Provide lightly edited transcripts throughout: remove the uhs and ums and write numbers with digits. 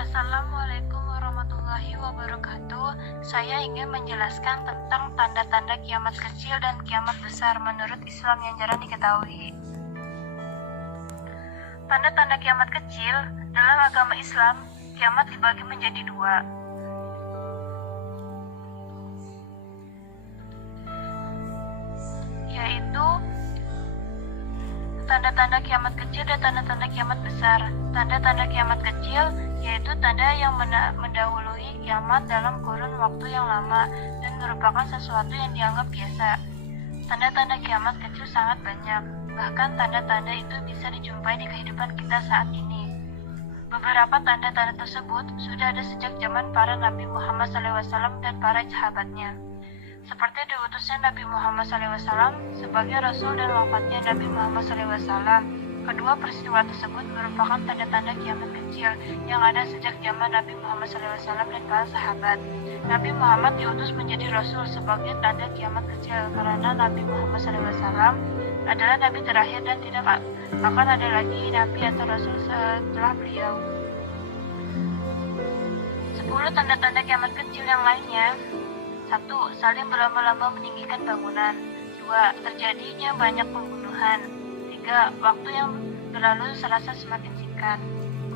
Assalamualaikum warahmatullahi wabarakatuh. Saya ingin menjelaskan tentang tanda-tanda kiamat kecil dan kiamat besar menurut Islam yang jarang diketahui. Tanda-tanda kiamat kecil dalam agama Islam, kiamat dibagi menjadi dua, yaitu tanda-tanda kiamat kecil dan tanda-tanda kiamat besar. Tanda-tanda kiamat kecil yaitu tanda yang mendahului kiamat dalam kurun waktu yang lama dan merupakan sesuatu yang dianggap biasa. Tanda-tanda kiamat kecil sangat banyak, bahkan tanda-tanda itu bisa dijumpai di kehidupan kita saat ini. Beberapa tanda-tanda tersebut sudah ada sejak zaman para Nabi Muhammad SAW dan para sahabatnya. Seperti diutusnya Nabi Muhammad SAW sebagai Rasul dan wafatnya Nabi Muhammad SAW. Kedua peristiwa tersebut merupakan tanda-tanda kiamat kecil yang ada sejak zaman Nabi Muhammad SAW dan para sahabat. Nabi Muhammad diutus menjadi Rasul sebagai tanda kiamat kecil karena Nabi Muhammad SAW adalah Nabi terakhir dan tidak akan ada lagi Nabi atau Rasul setelah beliau. 10 tanda-tanda kiamat kecil yang lainnya. 1. Saling berlomba-lomba meninggikan bangunan. 2. Terjadinya banyak pembunuhan. 3. Waktu yang berlalu serasa semakin singkat.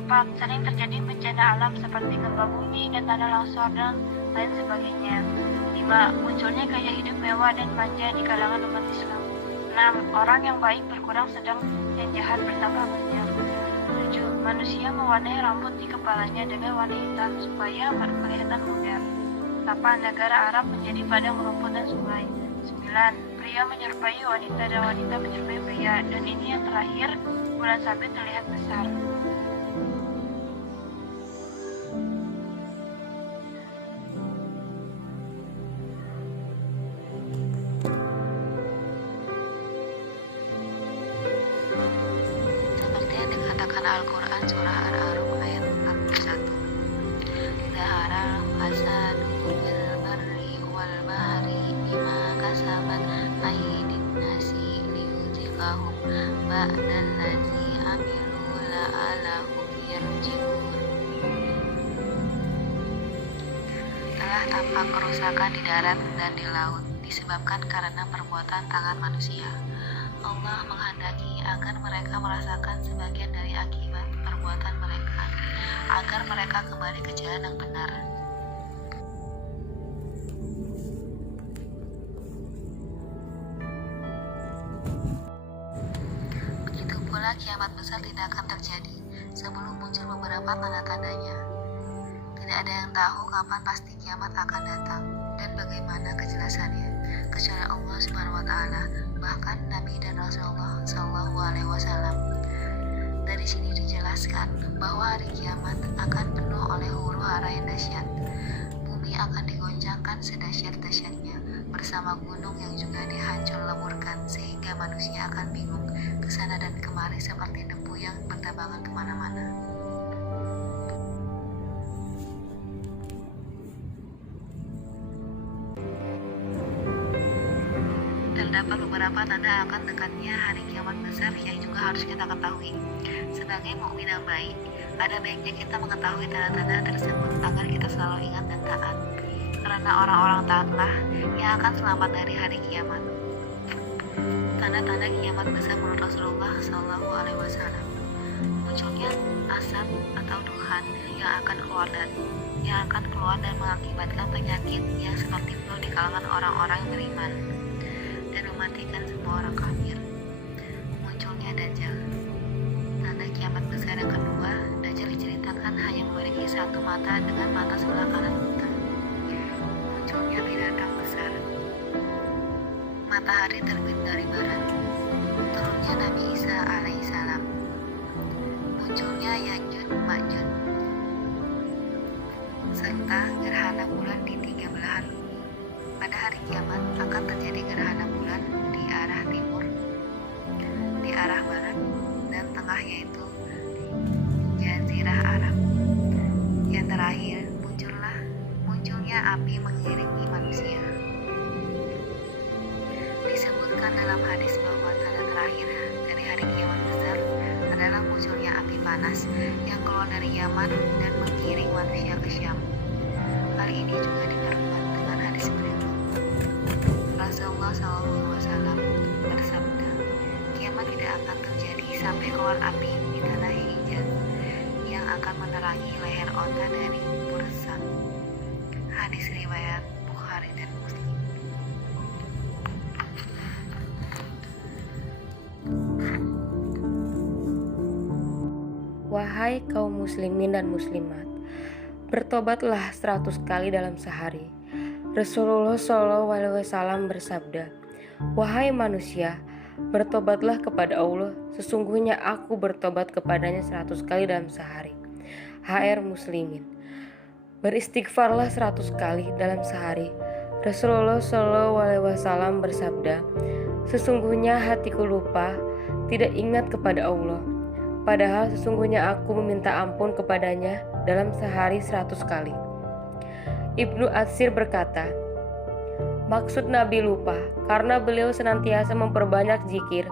4. Sering terjadi bencana alam seperti gempa bumi dan tanah longsor dan lain sebagainya. 5. Munculnya gaya hidup mewah dan manja di kalangan umat Islam. 6. Orang yang baik berkurang sedang yang jahat bertambah banyak. 7. Manusia mewarnai rambut di kepalanya dengan warna hitam supaya kelihatan muda. 8. Negara Arab menjadi padang rumput dan sungai. 9. Pria menyerupai wanita dan wanita menyerupai pria. Dan ini yang terakhir, bulan sabit terlihat besar. Seperti yang dikatakan Al-Quran surah Al-A'raf ayat 41. Zaharal fasadu fil barri wal bahri bima kasabat aydin nasi liyuziqahum ba'dal ladzi amilu la'allahum yarji'un. Telah tampak kerusakan di darat dan di laut disebabkan karena perbuatan tangan manusia. Allah menghendaki agar mereka merasakan sebagian dari akibat perbuatan mereka, agar mereka kembali ke jalan yang benar. Begitu pula kiamat besar tidak akan terjadi sebelum muncul beberapa tanda-tandanya. Tidak ada yang tahu kapan pasti kiamat akan datang dan bagaimana kejelasannya, kecuali Allah Subhanahu wa Ta'ala, bahkan Nabi dan Rasulullah SAW. Dari sini dijelaskan bahwa hari kiamat akan penuh oleh huru-hara yang dahsyat. Bumi akan digoncangkan sedahsyat-dahsyatnya bersama gunung yang juga dihancur leburkan sehingga manusia akan bingung kesana dan kemari seperti debu yang berterbangan kemana-mana. Terdapat beberapa tanda akan dekatnya hari kiamat besar yang juga harus kita ketahui. Sebagai mukmin yang baik, ada baiknya kita mengetahui tanda-tanda tersebut agar kita selalu ingat dan taat. Karena orang-orang taatlah yang akan selamat dari hari kiamat. Tanda-tanda kiamat besar menurut Rasulullah SAW. Munculnya asap atau duhan yang akan keluar dan mengakibatkan penyakit yang seperti flu di kalangan orang-orang yang beriman dan mematikan semua orang kafir. Munculnya Dajjal. Tanda kiamat besar yang kedua, Dajjal diceritakan hanya memiliki satu mata dengan mata sebelah kanan buta. Munculnya binatang besar. Matahari terbit dari barat. Turunnya Nabi Isa alaihissalam. Munculnya Ya'juj Ma'juj. Serta gerhana bulan di 3 belahan bumi. Pada hari kiamat akan terjadi gerhana bulan di arah timur, di arah barat, dan tengah, yaitu Jazirah Arab. Yang terakhir, munculnya api mengiringi manusia. Disebutkan dalam hadis bahwa tanda terakhir dari hari kiamat besar adalah munculnya munculnya api panas yang keluar dari Yaman dan menggiring manusia ke Syam. Hal ini juga diperkuat dengan hadis berikut. Rasulullah SAW bersabda, kiamat tidak akan terjadi sampai keluar api di tanah Hijaz yang akan menerangi leher onta dari Bursa. Hadis riwayat Bukhari dan Muslim. Wahai kaum muslimin dan muslimat, bertobatlah 100 kali dalam sehari. Rasulullah SAW bersabda, wahai manusia, bertobatlah kepada Allah, sesungguhnya aku bertobat kepadanya 100 kali dalam sehari. HR Muslimin. Beristighfarlah 100 kali dalam sehari. Rasulullah SAW bersabda, sesungguhnya hatiku lupa, tidak ingat kepada Allah. Padahal sesungguhnya aku meminta ampun kepadanya dalam sehari 100 kali. Ibnu Atsir berkata, maksud Nabi lupa karena beliau senantiasa memperbanyak zikir,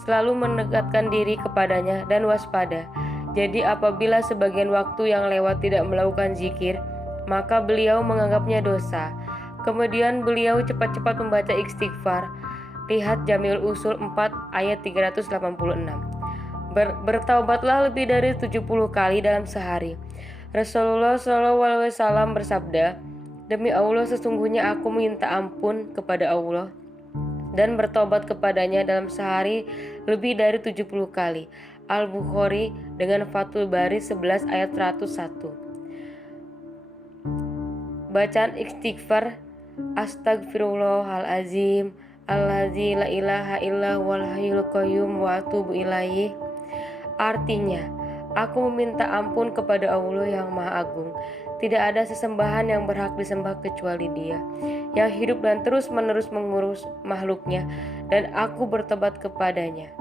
selalu mendekatkan diri kepadanya dan waspada. Jadi apabila sebagian waktu yang lewat tidak melakukan zikir, maka beliau menganggapnya dosa. Kemudian beliau cepat-cepat membaca istighfar. Lihat Jamil Usul 4 ayat 386. Bertaubatlah lebih dari 70 kali dalam sehari. Rasulullah SAW bersabda, demi Allah sesungguhnya aku minta ampun kepada Allah dan bertobat kepadanya dalam sehari lebih dari 70 kali. Al-Bukhari dengan Fathul Bari 11 ayat 101. Bacaan istighfar, astagfirullahalazim, allazi la ilaha illa huwal hayyul qayyum wa atubu ilaihi. Artinya, aku meminta ampun kepada Allah yang Maha Agung. Tidak ada sesembahan yang berhak disembah kecuali Dia, yang hidup dan terus-menerus mengurus makhluknya, dan aku bertobat kepadanya.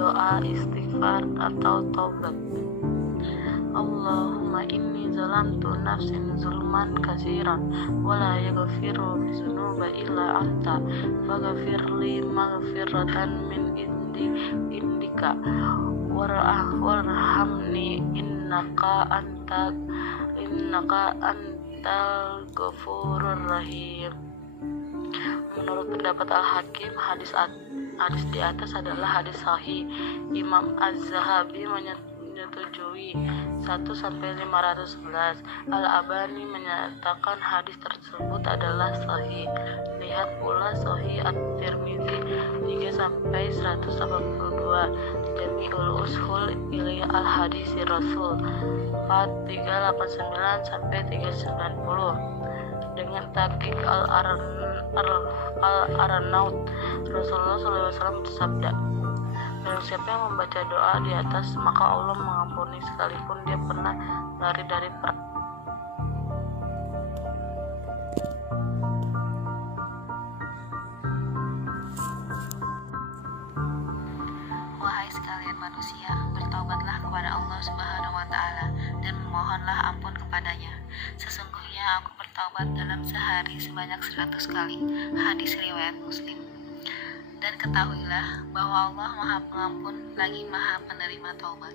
Doa istighfar atau taubat. Allahumma inni zalamtu nafsin zulman katsiran wa la yaghfiru dzunuba illa anta faghfir li maghfiratan min indika warhamni innaka antal ghafurur rahim. Menurut pendapat Al-Hakim, hadis di atas adalah hadis sahih. Imam Az-Zahabi menyetujui 1-511. Al-Albani menyatakan hadis tersebut adalah sahih. Lihat pula Sahih At-Tirmizi 3-182, Jami'ul Ushul ila Al-Hadisi Rasul 4389-390 dengan tahqiq Al-Arnaut. Rasulullah SAW bersabda, barang siapa yang membaca doa di atas, maka Allah mengampuni sekalipun dia pernah lari dari perang. Wahai sekalian manusia, bertaubatlah kepada Allah Subhanahu wa Ta'ala dan memohonlah ampun kepadanya. Sesungguhnya aku bertaubat dalam sehari sebanyak 100 kali. Hadis riwayat Muslim. Dan ketahuilah bahwa Allah Maha Pengampun lagi Maha Penerima taubat.